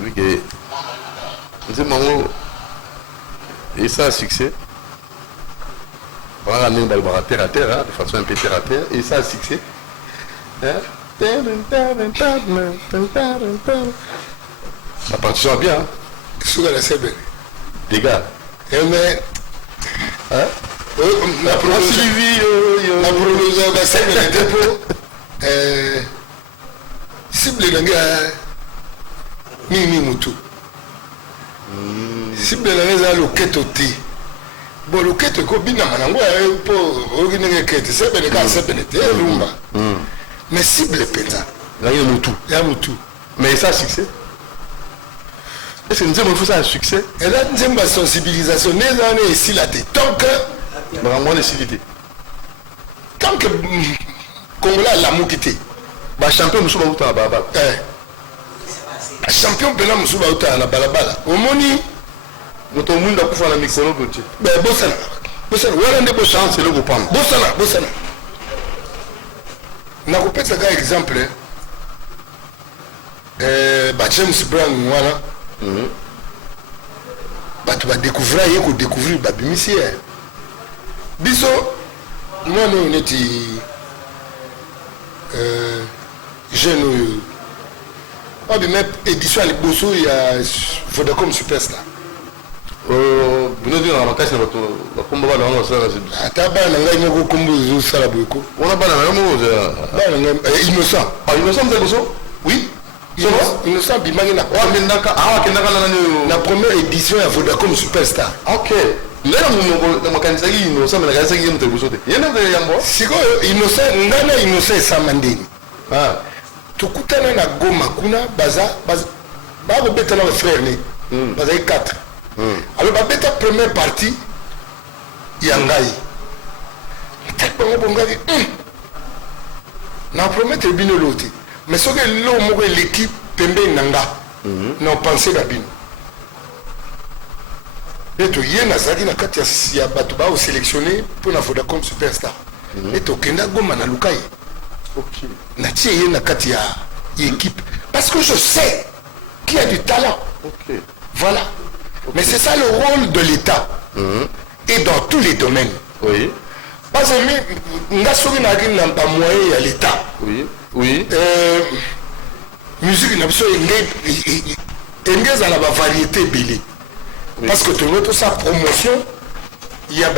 Vu que c'est mon et ça a succès. On va ramener terre à terre, hein, de façon un peu terre à terre, et ça a succès. Hein? La partition est bien. Hein? Sur la CB. Des gars. Mais. Hein? La prolongation de la CB, le dépôt. Cible le gars. Mimi Moutou. Cible le gars, le ketoti. Bon, le quête cobina manango pour organiser quête c'est ben cas c'est ben lumba mais cible peta là il y a Moutou mais ça succès est-ce que nous avons fait un succès et là nous avons sensibilisation les années ici là tant que vraiment les civilités tant que Congolais la mukité ba champion musuba uta baba champion pena musuba uta na balabala omoni moto munda kufa na mikolo bote ben bosana wala ndeko chance le gopam bosana na kupesa ka exemple ba James Brown wana tu vas découvrir ba bimisi biso moi on était jeune même édition à l'époso il y a Vodacom Superstar. Vous avez un macasse dans votre combat dans le salon. Ataba na ngai moko kombo zo sala boyko. On a pas la même chose. Innocent. Ah innocent c'est ça? Oui. Innocent bimangi na. La première édition à Vodacom Superstar. OK. Là on makanisa innocent mais la kanisa mtu kusote. Yena de yambo. Siko innocent ngana innocent samandeni. Ah. Tukutana na Goma kuna baza ba beta na frère ni. Baza 4. Alors la première partie yangai na promettre bino loti mais ce que l'eau moko l'équipe pembe nanga non penser na bino et to yena zaki na kati ya bato ba sélectionner pour na Vodacom Superstar et to kenda Goma na lukai OK na tie yena kati ya équipe parce que je sais qu'il y a du talent. OK voilà. Mais c'est ça le rôle de l'État. Et dans tous les domaines. Oui. Parce que nous avons pas moyen à l'État. Oui. Oui. Musique, nous avons la variété belé. Parce que tout ça promotion, il y a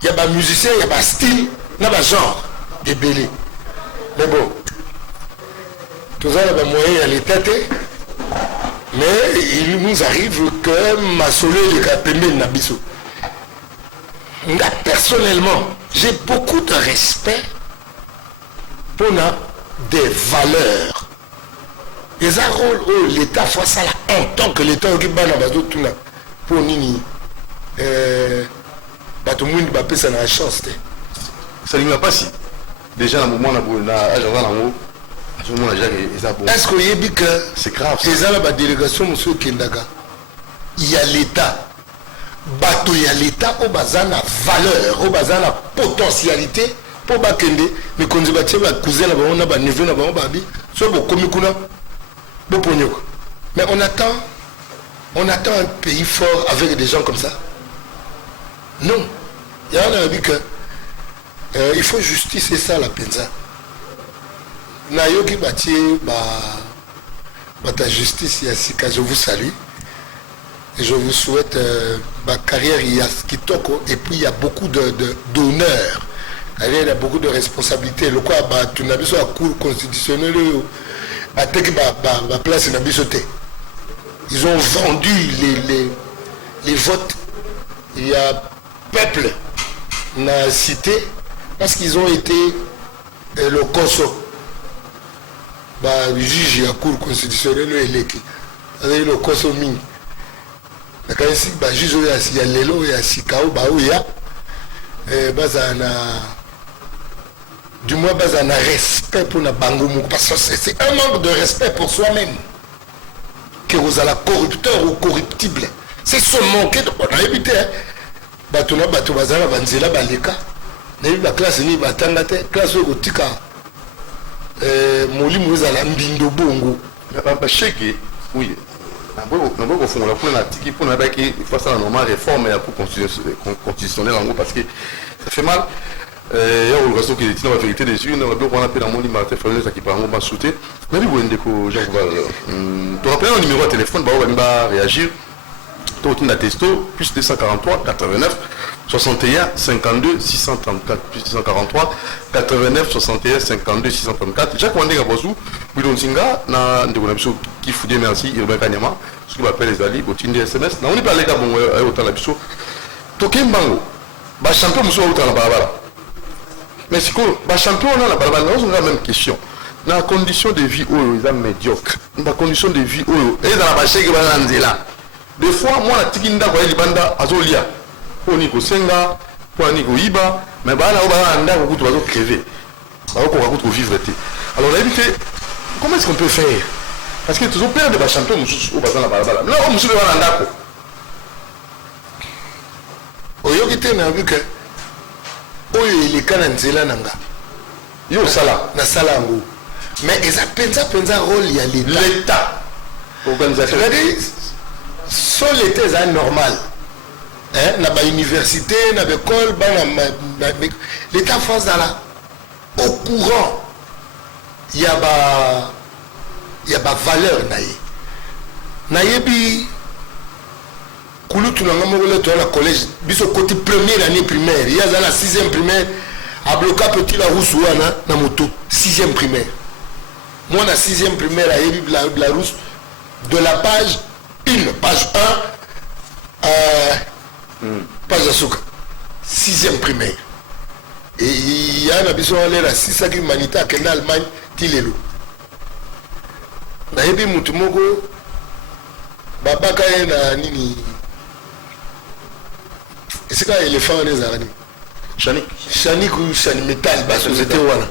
des musiciens, il y a des styles, il y a des genres de belé. Mais bon, tout ça, nous avons moyen à l'État. Mais il nous arrive que ma soleil est capable Nabiso. Personnellement, j'ai beaucoup de respect pour des valeurs. Les rôles où l'État fait ça là, en tant que l'État qui bat dans pour Nini. Tout le monde va passer la chance. Ça ne va pas si. Déjà, à un moment, on a un est-ce que vous avez dit que c'est grave? C'est ça la délégation, monsieur Kendaka. Il y a l'État. Bateau, il y a l'État au bazana valeur, au bazana potentialité pour Bakende. Mais quand vous avez un cousin, on a un neveu, on a un babi, soit vous commis kuna, vous pognez. Mais on attend un pays fort avec des gens comme ça. Non. Il y a un dit que il faut justice et ça la penza. Nayoki Bati, ta justice Yassika, je vous salue et je vous souhaite ma carrière Yaskitoko et puis il y a beaucoup d'honneur, il y a beaucoup de responsabilités. Le quoi, tu n'as besoin de la cour constitutionnelle, place ils ont vendu les votes. Il y a peuple dans la cité parce qu'ils ont été le Koso. Le juge à cour constitutionnelle électrique avec le consommé quand il juge il y a lelo il y a sikao baouya du moins un respect pour la bangoumou parce que c'est un manque de respect pour soi-même que vous avez corrupteur ou corruptible c'est se manquer de on a évité batuna batu bazala banzela baleka na classe ni batanga te classe otika Moli Mouza la Mbindo Bongo bacheke oui naboko kofungola mpona na tiki mpona nabaki face à la normale réforme ya cour constitutionnelle yango parce que ça fait mal ya koluka soki etina bavérité des urnes babiloko wana mpe namoni martin fayol ezaki yango basute nabi boye ndeko jean coval torappele na numéro ya téléphone bao bani baréagir tokotinda testo plus 243 89 61 52 634 plus 243 89 61 52 634 Jacques Wandega Bozu Bidon Singa na ndeko na biso Kifudie merci Urbain Kanyama ce qu'on appelle les ali botindi SMS na on parle ka bon autant la biso tokembango ba champion muso autant la balabala mais c'est quoi ba champion na la balabala on a même question na condition de vie oyo ils médiocre na condition de vie oyo et dans la bacheke ba nzela des fois moi la tikinda kwa libanda azolia on y kosenga pour ni koiba mais ba là on va anda ko kutu bazo crever ba ko kutu vivre té alors là comment est-ce qu'on peut faire parce que toujours perdre des champions au bazan la balabala là on monsieur va anda ko oyo kité na vu que oyo il kana nzela nanga yo sala na sala ngo mais eza penza rôle ya l'état organisation so l'état est normal hein na ba université na école l'état France là au courant il y a valeur naie bi kulutu na ngamo le to na collège biso côté première année primaire il y a la 6e primaire à bloquer petit la rousse wana na moto 6e primaire moi na 6e primaire à yebi la rousse de la page 1 page 1 page asuka 6e primaire et il y a na biso aller la 6e humanité à en Allemagne tilelo na yebi mutu moko babaka na nini c'est quoi éléphant les araignées chanik ou chani métal ba société wana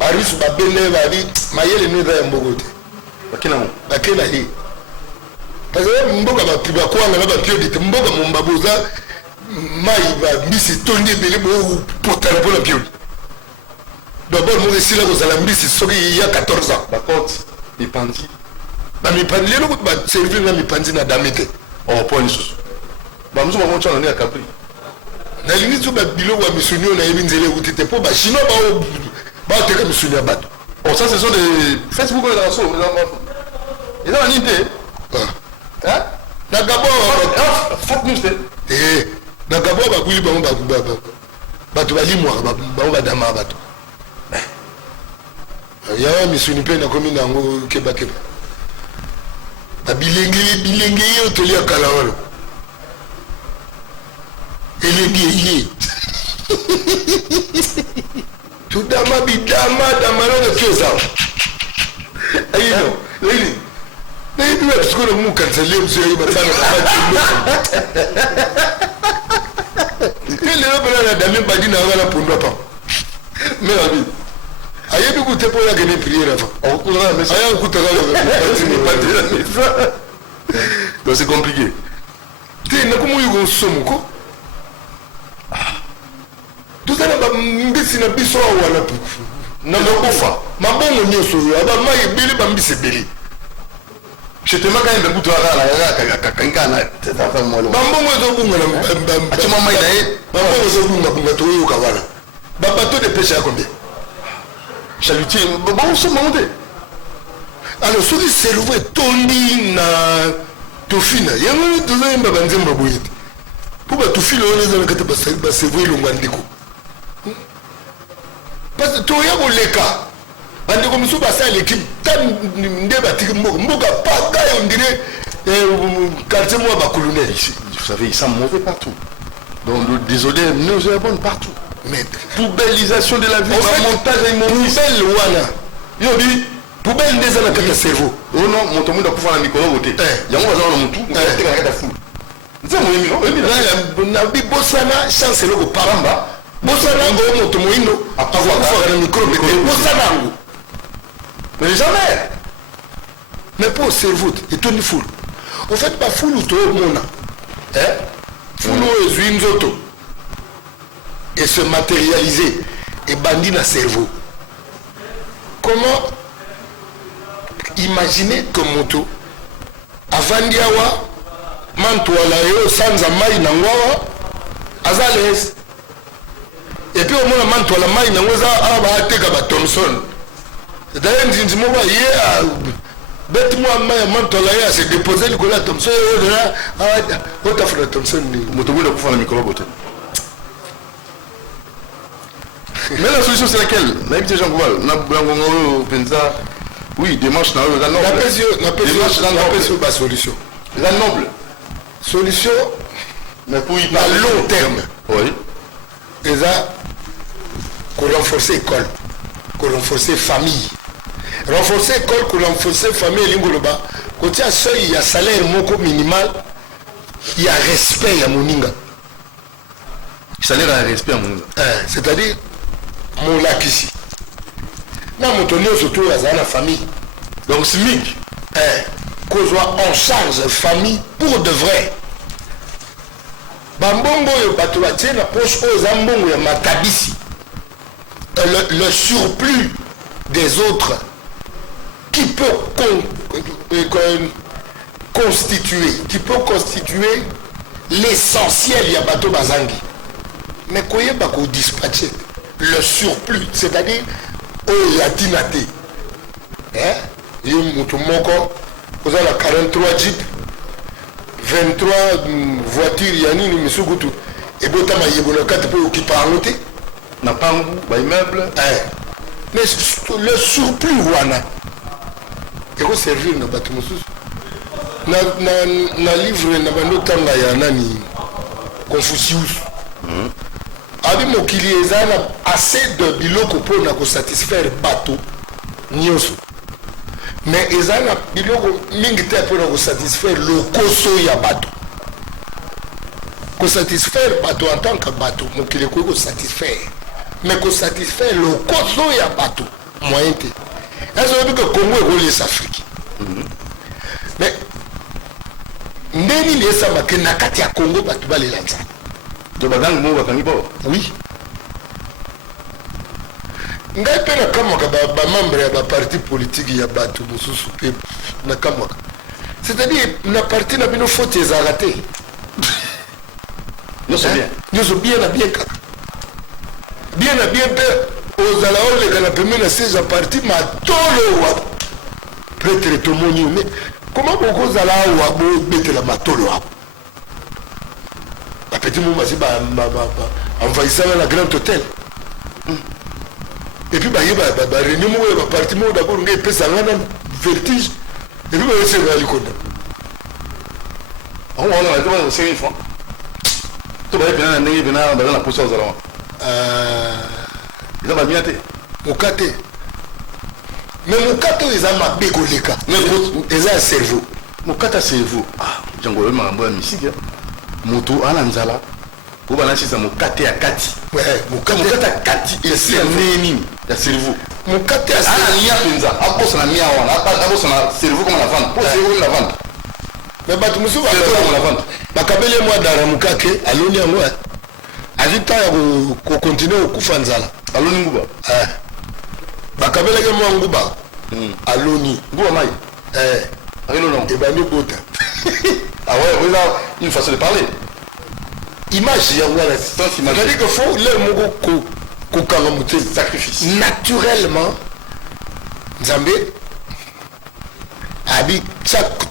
arus ba belle ba bi mayele ne ba mbogote bakena hi parce que mboga ba piba kwa na ba pio dit mboga mombaboza mai ba mbisi tondi bele bo potala pour la pio d'abord mo esi la kozala mbisi soki il y a 14 ans ba compte mipandi ba mipandi lelo ba servir na mipandi na damete oh point sous ba mzuba mo chana ne akapri na limite so ba biloko ya misuni na yebi nzele utite po ba chino ba teka misuni ya bato oh ça ce sont des Facebook et la so ils ont une idée hein na gabo fuck news na gabo ba kuli ba bato balimwa ba dama bato ya misuni pe na komi nango keba ba bilenge yo tolia kala wala elengi tout dama bidama damano de keza ayo lili lili tu es ko mu cancel monsieur yi ba sana ele ba na dami badina wala pondwa pa mais abi ayebi ku te po ya gene prière avant on courra mais aya ku te ga donc c'est compliqué te na ko mu yugo somuko tout ça na mbisi na biso wana na kufa mabongo nyoso aba mai bili ba mbisi bili je te maka ende buto ala kankana tata molo bambongo zo bunga na achoma mai na e bambongo zo bunga to yo ka wana babato de pêche à combien chalutier bon se monter alors ce qui s'est levé toni na tofina yango tozo mba banzemba boyete pour ba tofina on les a kete ba sevouer le ngandiko parce que tu as le cas bande comme ça ça l'équipe tam nde batiki mboka pas on dirait quartier moi ba colonel vous savez ils sont mauvais partout donc désolé nous avons partout mais poubellisation de la vie montage et poubelle wana yo bi poubelle des ala kaka cerveau oh non mon tomo da kufa na mikolo wote yango baza na mutu te ka fou nzemo yemi na bi bosana chance loko paramba bosana ngo moto moindo avoir na micro mais bosana ngo mais jamais mais pour cerveau et Tony full en fait pas full to mona full ezwinzoto et se matérialiser et bandit na cerveau comment imaginez que moto avandi awa mantwala yo sanza mai na ngwawa azales et puis au moins mantwala mai na ngoza aba ateka ba Thomson c'est-à-dire ndinzi mo ba ye bête-moi mai mantwala ya se déposer le cola Thomson o ta fra Thomson ni moto bula kufa na micro bote. Mais la solution c'est laquelle? Na ibite Jean Gouval na bango penza oui démarche na la noble. La solution. La noble solution mais pour y à long terme. Oui. Déjà qu'on renforcer l'école, qu'on renforcer famille. Renforcer l'école, qu'on renforcer famille lingoloba. Quand il y a seuil, il y a salaire moko minimal, il y a respect à moninga. Salaire à respect à moninga. C'est-à-dire mon lac ici. Na motonio surtout à la famille. Donc c'est mic. Qu'on soit en charge famille pour de vrai. Bambongo yo batouatie na poche aux ambongo ya matabisi. Le surplus des autres qui peut constituer l'essentiel ya bateau bazangi. Mais koye bako dispatcher le surplus, c'est-à-dire au yatinate. Yo mutu moko vous avez 43 jeeps, 23 voitures, yani ni misugutu. Et botama yebono 4 pour occuper en côté. N'a pas un goût, immeuble. Mais le surplus wana. Et qu'on servir na batu mususu. Na livre na bando tanga ya nani Confucius. Abi mokili ezana assez de biloko pour na ko satisfaire bateau nyoso. Mais ils ont biloko mingi te pour satisfaire le koso ya bateau. Ko satisfaire bateau en tant que bateau, mokili ko satisfaire. Mais ko satisfaire le koso ya bateau, moyen te. Est-ce que Congo est relié à l'Afrique? Mais ndeni les sama que nakati ya Congo bateau ba lelanza. De bagang mo bakangi bo. Oui. Ngai pena kama ba membre ya ba parti politique ya batu mususu pe na kama. C'est-à-dire na parti na bino faute les arrêter. Nous c'est bien. Nous sommes bien kaka. Bien aux alaos les gars na na ces parti ma tolo wa prêtre to moni mais comment beaucoup zala wa bo bete la matolo wa. La petit moment c'est ba envahissant la grand hôtel. Et puis réunion moi parti moi d'abord ngai pesa ngana vertige et puis c'est là likonda on a demandé 5000 francs to ba bien ndenge bina ba na posa ozala ils ont bien été mukate mais mukate ils ont ma begoleka mais ils ont cerveau mukata cerveau jango ma mambo ya misiki moto ana nzala ko bana sisa mukate ya kati mukate kati esi nini ya cerveau mukate ana nia penza akosa na nia wana akosa na cerveau comme la vente pour cerveau la vente mais batu musu ba la vente bakabele moi dara mukake aloni yango ajita ya ko continuer okufa nzala aloni nguba bakabele ke moi nguba aloni nguba mai aloni non et bani bota ah ouais vous avez une façon de parler image ya ngwana c'est-à-dire que faut le moko kokanga muté sacrifice naturellement nzambe abi chaque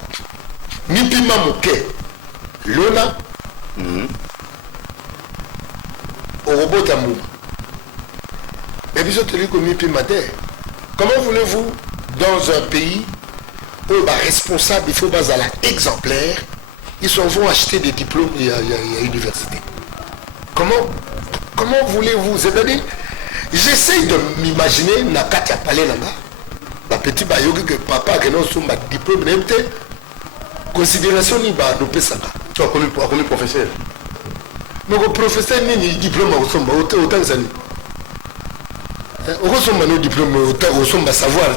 mipima moke lona orobota mou et puis surtout que mipima te. Comment voulez-vous dans un pays où bah responsable il faut bas à la exemplaire ils s'en vont acheter des diplômes à l'université. Comment voulez-vous? C'est-à-dire, j'essaye de m'imaginer Nakatia Palais là-bas. La petite bayogi que papa qui non son diplôme n'était considération ni ba dopé ça. Tu as connu professeur. Mais le professeur ni diplôme au somba autant que ça. Au somba no diplôme au somba savoir.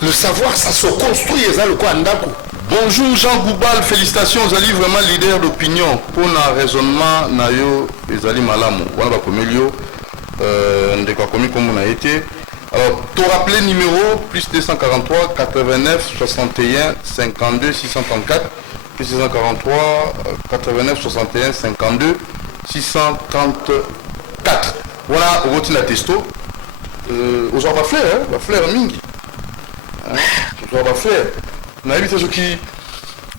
Le savoir ça se construit ça le quoi andako. Bonjour Jean Goubal, félicitations, vous allez vraiment leader d'opinion pour un raisonnement nayo ezali malamu. Wana ba komelio ndeka komi comme on a été Alors, te rappeler numéro plus 243 89 61 52 634 plus 243 89 61 52 634. Voilà, routine à testo. Aux gens va faire mingi. Aux gens va faire. On a évité ce qui.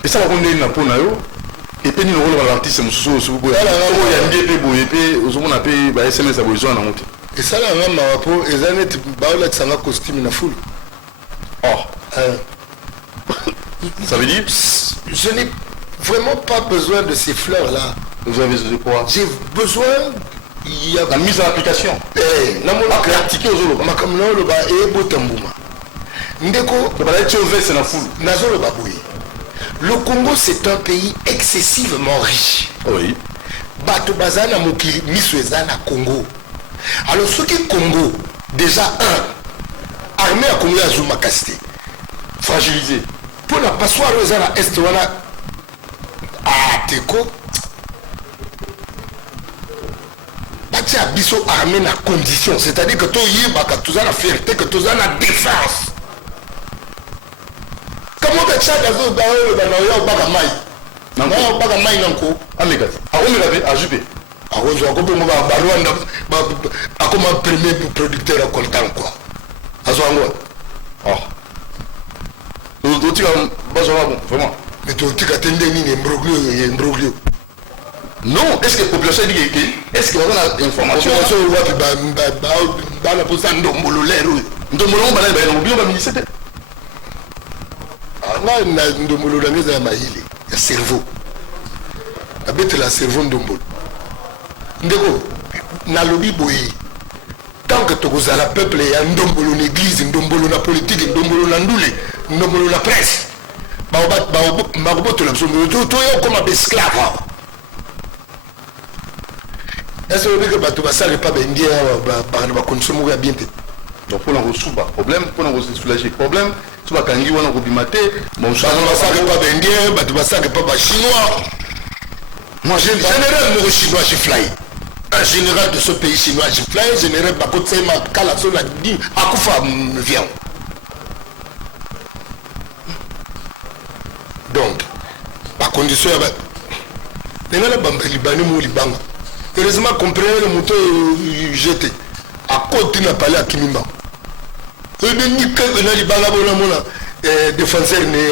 Et ça va rendre une peau nayo. Et puis nous roulons l'artiste mususu sur boya. Alors il y a une DP boya et aux gens on a payé SMS à besoin en monte. Et ça là même ma peau et ça net baola ça costume na full. Oh. Ça veut dire je n'ai vraiment pas besoin de ces fleurs là. Vous avez besoin de quoi? J'ai besoin il y a la mise en application. Na mo la pratique aux autres. Makamno lo ba e botambuma. Ndeko le balai chauve c'est la foule. Nazo le baboué. Le Congo, c'est un pays excessivement riche. Oui. Bato bazana mokili miswezana Congo. Alors ce qui est Congo, déjà armée à Congo à Zuma Kasté. Fragilisé. Pour la passoire à Est, voilà. Ah, Teko. Bati a biso armée na condition. C'est-à-dire que tu y es, tu as la fierté, que tu as la défense. Comment tu as dit que tu as premier producteur à Coltan quoi. Vraiment. Mais tu as imbroglio. Non, est-ce que la population dit est-ce qu'il y a une information? Il y a cerveau. La bête la cerveau ndombolo. Ndeko, na lobby boy. Tant que tu as la peuple et un ndombolo l'église, ndombolo la politique, ndombolo la ndoulé, ndombolo la presse. Baobat tu l'as besoin de comme un esclave. Est-ce que tu vas salir pas bien par consommer bien? Donc pour nous résoudre le problème, pour nous soulager le problème, tu vas kangi wana robimate, bon ça ne va pas indien, tu vas pas chinois. Moi j'ai général mon chinois j'ai fly. Un général de ce pays chinois j'ai fly, général Bakotse ma kalaso la dit akufa vient. Donc la condition les gens bamba libanais mo libanga. Heureusement comprenez le moto jeté. À côté n'a pas à Kimimba. Le défenseur n'est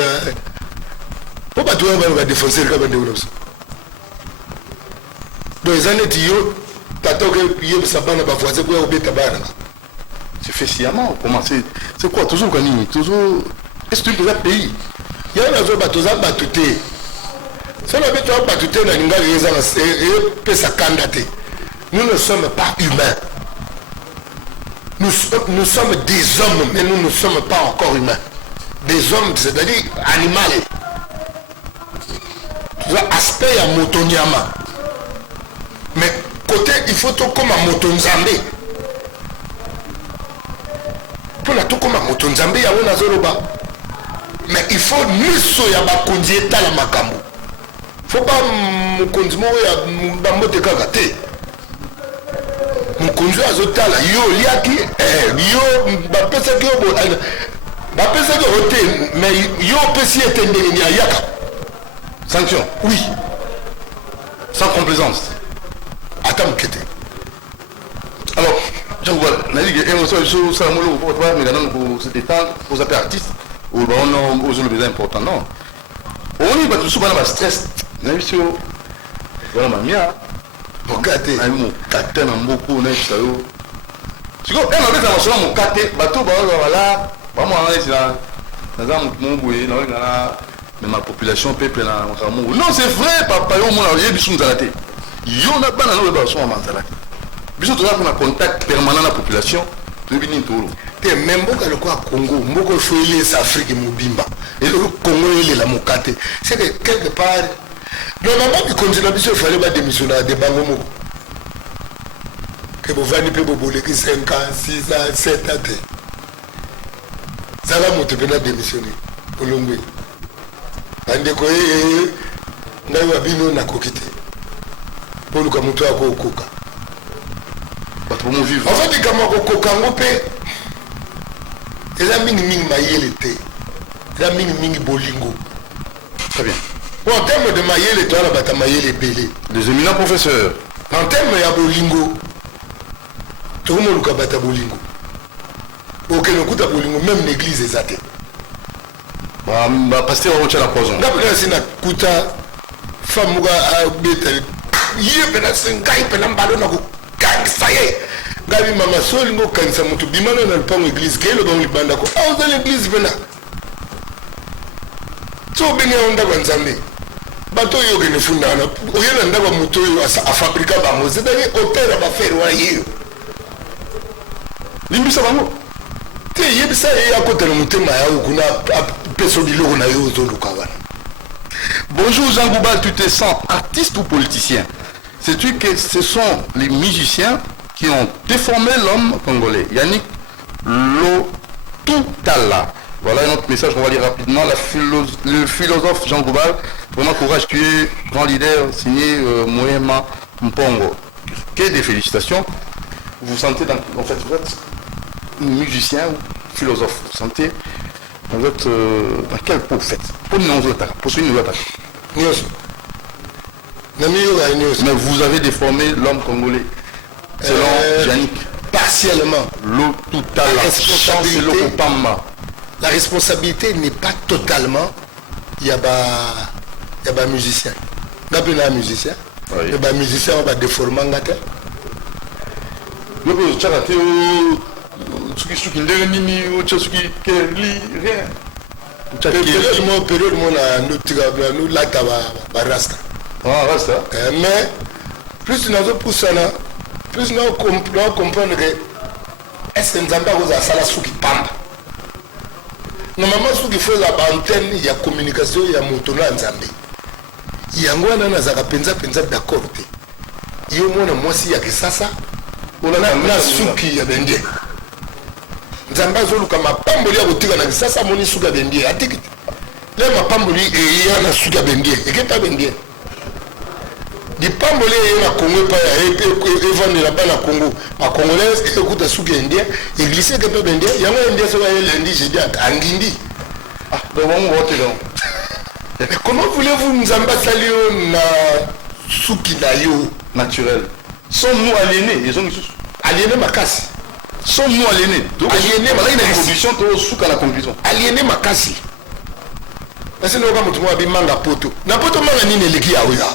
pas tout un défenseur comme des Russes. Dans les années Tio, t'attends que Yem Sabana va voir quoi au Bétabara. Tu fais sciemment, comment c'est quoi? Toujours Kani, toujours. Est-ce que tu es un pays? Il y a un autre bateau à batouté. Ça n'a pas batouté dans une gare et peut sa candidater. Nous ne sommes pas humains. Nous sommes des hommes, mais nous ne sommes pas encore humains. Des hommes, c'est-à-dire animaux. Aspect à Motonyama. Mais côté, il faut tout comme à Motonzambé. Pour la tout comme à Motonzambé, il y a un azoroba. Mais il faut nous soyons à Kondieta la Makambo. Il ne faut pas me conduire à Motekagate. Mukunzu azotala yo liaki yo bapesa ki obo bapesa ki hotel mais yo pesi etende ni ayaka sanction oui sans complaisance attends kete alors je vois la ligue émotion sur ça molo pour pas mais dans pour se détendre aux appels artistes ou on aux besoin important non on y va tout souvent dans stress na visio voilà mamia Mokate aimo kate na mboko na isayo siko ena beta masolo mokate bato ba wala ba mo ana isila na za mumbuye na wala mais ma population peuple na makamu non c'est vrai papa yo mona ye bisu nzalate yo na bana no ba so manzalate biso to na contact permanent na population to bini tolo te memboka le kwa Congo mboko foyele sa Afrique mobimba et le Congo il est la mokate c'est que quelque part normalement il continue à se faire des missions à des bangomo que vous venez pour bouler qui 5 ans 6 ans 7 ans ça va monter bien démissionner pour l'ongwe ande ko na wabino na kokite pour le kamuto ako koka pas trop mon vivre en fait comme ko koka ngopé eza mingi mayele te eza mingi bolingo. Très bien. Bon, en termes de mayele toi na bata mayele belé Des éminents professeurs. en termes ya bolingo tokomoluka bata bolingo okende okuta bolingo même l'église eza te Pasteur au la poison. nga mpena si nakuta femme moko abeta ye mpena se ngai mpena mbalo na kokangisa ye ngai bimama so olingi okangisa moto bimana na lupango église keye lobango libandako oza l'église mpena so obengi yango ndako ya nzambe bato oyo okende fundana oye na ndako ya moto oyo afabrika bango c'est-à-dire hotel ya bafere wana yeyo Limbisa bango. te yebisa ye akotana motema yawo kuna apesa biloko na yo ozoluka wana. Bonjour Jean Goubal, tu te sens artiste ou politicien? Sais-tu que ce sont les musiciens qui ont déformé l'homme congolais? Yannick Lotoutala. Voilà un autre message qu'on va lire rapidement. Le philosophe Jean Goubal, vraiment courage, tu es grand leader, signé Moema Mpongo. Que des félicitations. Vous vous sentez en fait, vous êtes musicien ou philosophe? Vous sentez, vous êtes dans quel pot vous faites? Pour nous attaquer, pour suivre nous attaquer. Mais vous avez déformé l'homme congolais, selon Yannick. Partiellement. La responsabilité n'est pas totalement. Il y a des musiciens. Il y a des musiciens. Il y a des musiciens qui ont déformé. Période nous lata barasta. Mais plus nous poussons plus nous comprenons que est-ce que nous avons à sala souki pamba. Normalement ce qu'il faut la antenne il y a communication il y a motona nzambe. Il y a ngwana na zaka penza d'accord te. Iyo mwana mwasi ya kisasa na suki ya bendie. Nzamba zoluka mapamboli ya kotika na kisasa moni suka bendie atiki le mapamboli eya na suka bendie ekepa bendie di pamboli eya na Congo pa ya evani la bana Congo ma congolais ekuta suka bendie église ekepa bendie yango bendie so ya lundi jeudi andindi donc on vote donc comment voulez-vous Nzamba salio na suki na yo naturel? Sommes-nous aliénés? Ils sont aliénés makasi. Sommes-nous aliénés? Donc aliénés makasi. La conclusion. Aliénés makasi. Parce que nous avons dit manga poto. Na poto manga nini eleki ya oya.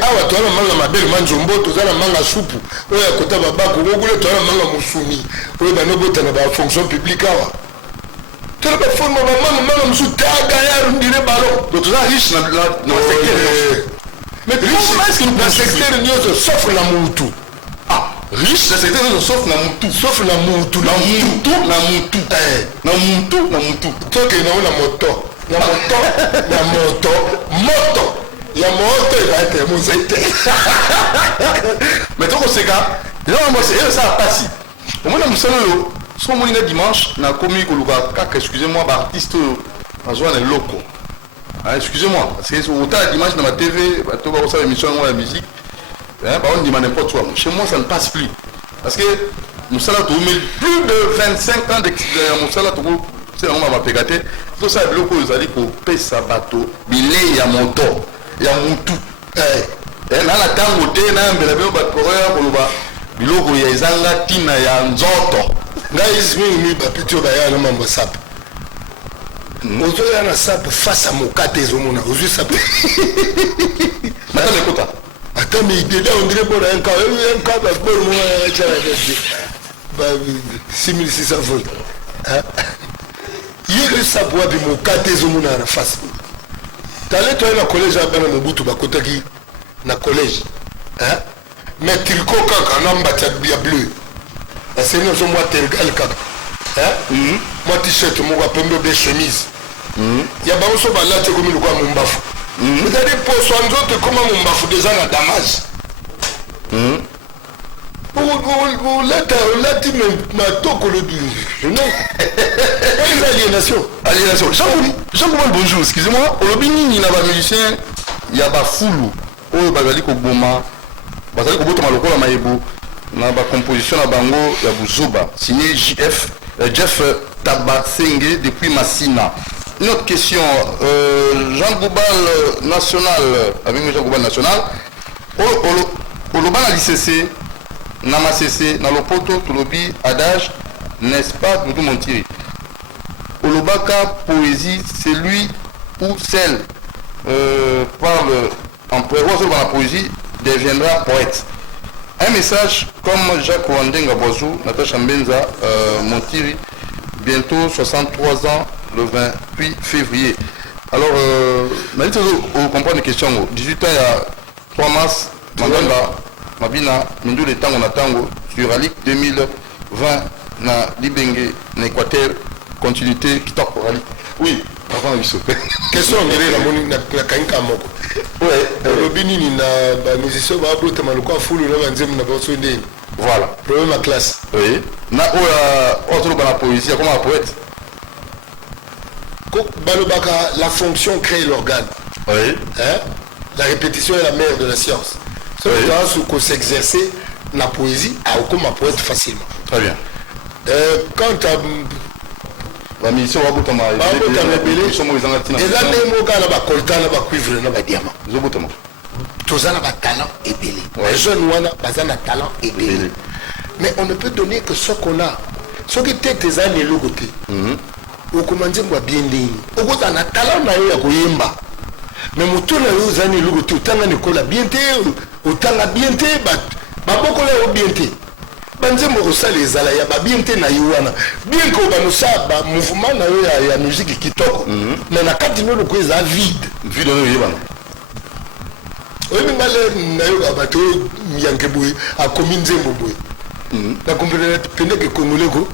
Awa to na manga mabele manzombo to za na manga supu. Oya kota babako ngokule to na manga musumi. Oya banobota na ba fonction publique awa. To na ba forme manga musu taga ya ndire balo. Donc tout ça riche dans le secteur. Mais comment est-ce que nous secteur nyozo sauf la mutu? Riche, le secteur sauf na mutu. Sauf la mutu. Na mutu. Na mutu. Toi qui na moto. Na moto. Moto. Ya moto il va être mosete. Mais toi c'est gars, là moi c'est ça passe. Au moins nous sommes là, sommes dimanche na komi koluka kaka excusez-moi ba artiste azwa na loko. Excusez-moi, c'est autant dimanche dans ma TV, tu vas voir l'émission de la musique. On dit n'importe quoi. Chez moi, ça ne passe plus. Parce que nous avons plus de 25 ans d'expérience. C'est vraiment ma pégaté. Tout ça, le coup, vous allez pour payer sa bateau. Il y a mon temps. Il y a mon tout. Et là, la tango, il y a un peu de temps. Biloko ya izanga tina ya nzoto. Guys, mimi bapitio bayana mambo sapo. Ozoya na sapo face à mokate ezomona. Ozu sapo. Maintenant écoute. Attends, mais il est on dirait pour un cas bah pour moi bah 6600 volts. Il est sapo bi mokate ezomona na face. T'allais toi na collège à bana Mobutu bakotaki na collège. Mais tricot kaka namba tia bleu. La seigneur zo moi tergal kaka. Moi t-shirt mo ka pembe be chemise. Ya ba so ba la te komi lokwa mumbafu. Vous allez pour soin d'autres comment mumbafu déjà na damage. Vous la ti ma toko le du. Non. Aliénation. Jean Goubal, bonjour, excusez-moi. Au lobby ni na ba musicien, il y a ba fulu. Oh bazali ko boma. Bazali ko botoma lokola mayebu. Na ba composition na bango ya Buzuba signé JF Jeff Tabasengue depuis Massina. Une autre question, Jean Goubal National, avec Jean Goubal National, au Loban l'ICC, Nama CC, dans le poto, Toulobi, Adage, n'est-ce pas, Doudou Montiri. Au Lobaka, poésie, c'est lui ou celle parle en poésie, dans la poésie, deviendra poète. Un message comme Jacques Wandenga Boazou, Natacha Mbenza, Montiri, bientôt 63 ans, le 28 février. Alors, on comprend une question. 18 ans, il y a 3 mars, Mandanda, Mabina, Mindou le Tango Natango, sur Alik 2020, na Libenge, na Équateur, continuité, qui tape pour Alik. Oui, avant la question, on dirait la Kanka Moko. Oui, le Bénin, la musicien va aboutir à l'eau, foule, le manzem, n'a pas soigné. Voilà. Problème à classe. Oui. Na autre la poésie, comment la poète? La fonction crée l'organe. Oui. Hein? La répétition est la mère de la science. C'est le cas où s'exercer la poésie, à comment poète facilement. Très bien. Quand tu as la mission va bouter ma et là, les mots qui ont coltan, cuivre, diamant. Tous ont talent et belé. Les jeunes ont un talent et belé. Mais on ne peut donner que ce qu'on a. Ce qui était tes années, le côté. Au commandant, bien dit. Au côté, on a talent, on a eu à Goyemba. Mais mon tour, on a eu le côté. Autant on a eu la bienté, autant on a bienté, beaucoup de bienté. Banzembo kosala ezala ya babiente na yuana bien ko banusa ba mouvement na yo ya musique kitoko mais na kati no ko eza vide no yebana oyi ngale na yo bato yanke boy a commune Nzembo boy na comprendre pende que congolais ko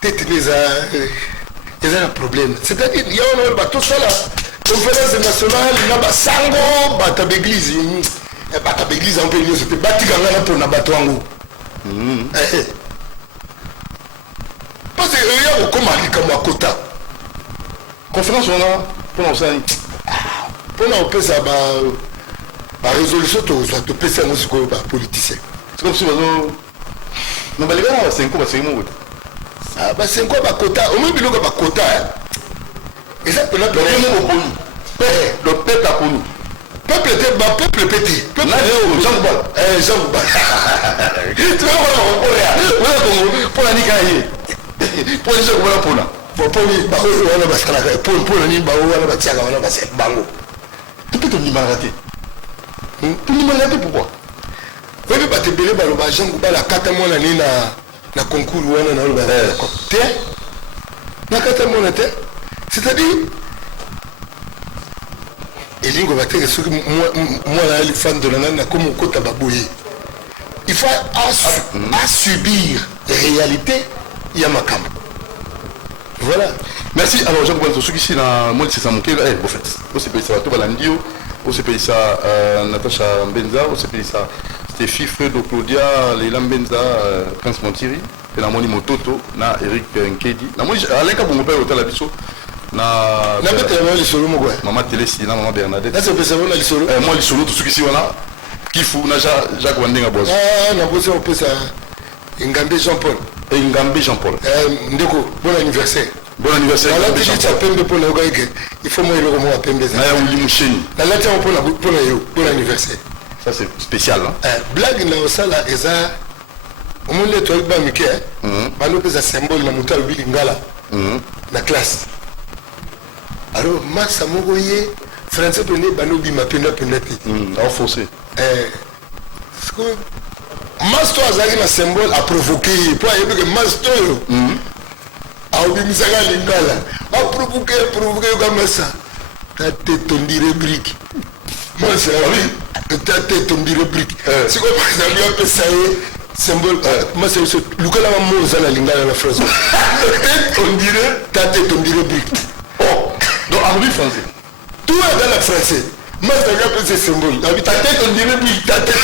tete les a problème c'est-à-dire il y a un bateau ça là conférence nationale na basango bata d'église on peut dire c'était batikanga na pona bato wango. Parce que il y a beaucoup de quota. Conférence on a pour ça. Pour nous faire ça la résolution tu peux faire musique politicien. C'est comme si on non mais les gars c'est un coup c'est moi. Ah bah c'est quoi quota au moins bilo ba quota et ça peut la le peuple a connu. Peuple était bas, peuple pété. Peuple Jean Goubal. Jean Goubal. Tu vas voir pour la nikaye. Pour les gens pour la pour les baou on a basala pour les baou on a batiaga on a basel bango. Tu peux te nimarater. Tu nimarater pourquoi? Oui mais ba te belé ba lo ba Jean Goubal a 4 mois na concours wana na lo ba. Té. Na 4 mois na té. C'est-à-dire et lingo va dire que moi là les fans de la nana comme kota baboye il faut subir les réalités yamakam voilà merci alors Jean Goubal ceux qui ici dans moi c'est ça mon cœur au fait on s'est payé ça tout balandio on s'est payé ça Natacha Mbenza on s'est payé ça c'était Fifre de Claudia Leila Mbenza Prince Montiri et la moni Mototo na Eric Nkedi na moi Alain Kabongo père hôtel Abisso na le solo mo maman Télésine na maman Bernadette ça c'est le solo moi le solo tout ce qui ici voilà Kifu na Jacques Wandenga Bozo na bozo on peut ça Ngambe Jean-Paul et Ngambe Jean-Paul ndeko bon anniversaire la petite appelle pour le gars il faut moi le mot appelle ça na Willy Moucheni la latin pour la bon anniversaire ça c'est spécial hein blague na osala eza au monde le toile ba mike ba no pesa symbole na mutal bilingala na classe. Alors, Max Amogoye, français prenait Banobi ma penate. Enfoncé. Max toi a un symbole à provoquer. Pour aller que Max toi, a oublié Misaga Lingala, a provoqué comme ça. Ta tête on dirait brique. Moi c'est ta tête on dirait brique. C'est quoi par exemple un peu ça symbole. Moi c'est le cas là moi ça la Lingala la phrase. On dirait ta tête on dirait brique. Donc, en lui français. Tout est dans le français. Moi, je regarde ces symboles. Ta tête, on dirait plus ta tête.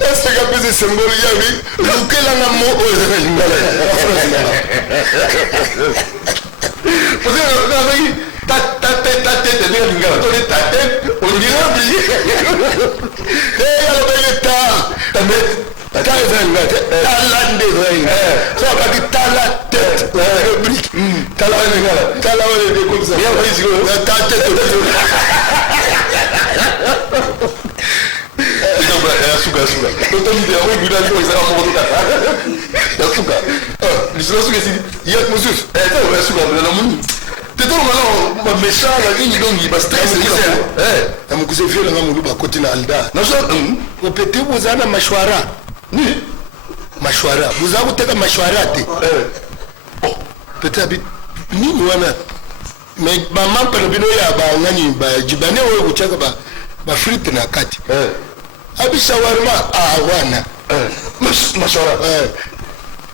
Est-ce que tu as ces symboles? Il y a eu. Lequel en a mot au ta tête, ta tête, on dirait plus. Et alors, ta tête, mashwara buza kuteka mashwara te peut-être nini wana mais mama pelobino ya ba ngani ba jibane oyo kuchaka ba frite na kati abi shawarma wana mashwara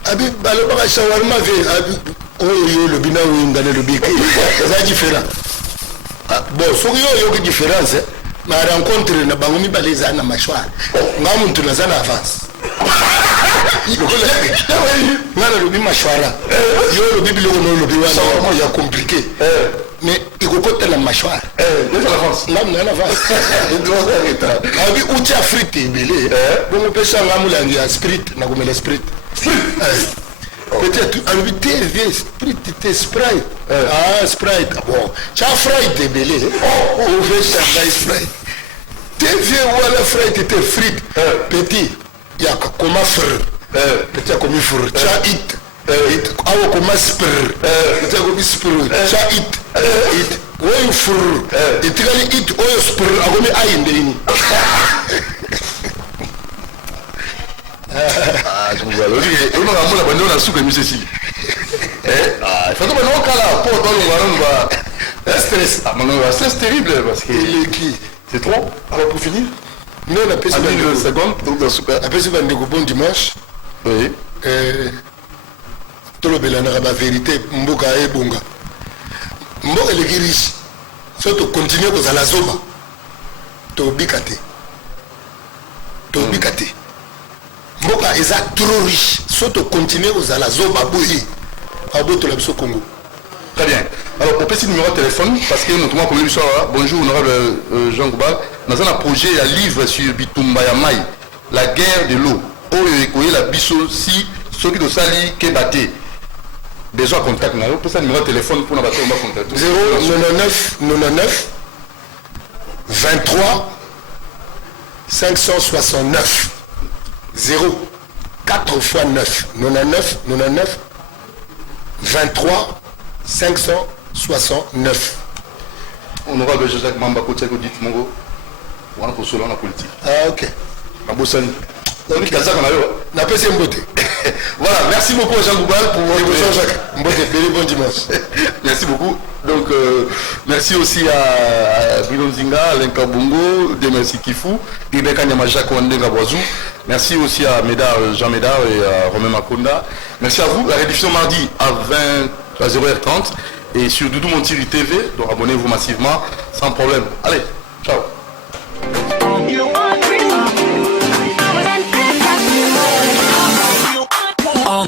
abi balo ba shawarma ve abi oyo lobina winga le lobiki ça différent bon so yo ki différence ma rencontre na bango mibale za na mashwara ngamuntu na zana avance ngana lobi mashwara yo lobi biloko no lobi wana ya compliqué mais ikokota la mashwara la France ngam na avance abi uti afrite ebele bongo pesa ngamulangi ya spirit na komela spirit peut-être alobi TV Sprite Sprite bon cha fried ebele o fait ça Sprite TV wala fried était frite petit yaka koma frère petit comme frère cha it awo koma spr petit comme spr cha it oyo frère etikali it oyo spr akomi ayinde ini je vous vois on a mon abonné on a sous comme ceci il faut que on cala pour dans le va stress c'est terrible parce que c'est trop alors pour finir non on a pas une seconde donc dans ce cas après c'est un bon dimanche oui tout le bel na ba vérité mboka ebonga mboka le riche surtout continuer ko za zoba to bikate mboka eza trop riche surtout continuer ko za zoba boyi aboto la biso Congo. Très bien. Alors, on peut essayer numéro de téléphone, parce que notamment, comme soir, bonjour, honorable Jean Goubal, nous avons un projet, un livre sur Bitumba Yamai, la guerre de l'eau. Oyo la biso si, ceux qui doivent s'allier, qui battent. Déjà, contact, on peut essayer numéro de téléphone pour nous battre, on va contacter. 099 23 569 0 4 fois 9 99 23 569. Honorable Jacques Mamba Kotiak dit Mongo, on a pour cela la politique. Ah ok. Ma bossane. On dit n'a pas essayé de voilà, merci beaucoup Jean Goubal pour votre Jacques. Bon dimanche. Merci beaucoup. Donc merci aussi à Bruno Nzinga, Alain Kabungo, Demersi Kifou, Rebecca Nyamaja Kwandenga Boazou. Merci aussi à Médard, Jean Médard et à Romain Makonda. Merci à vous. La rédition mardi à 0h30 et sur Doudou Montiri TV. Donc abonnez-vous massivement sans problème. Allez, ciao. Oh.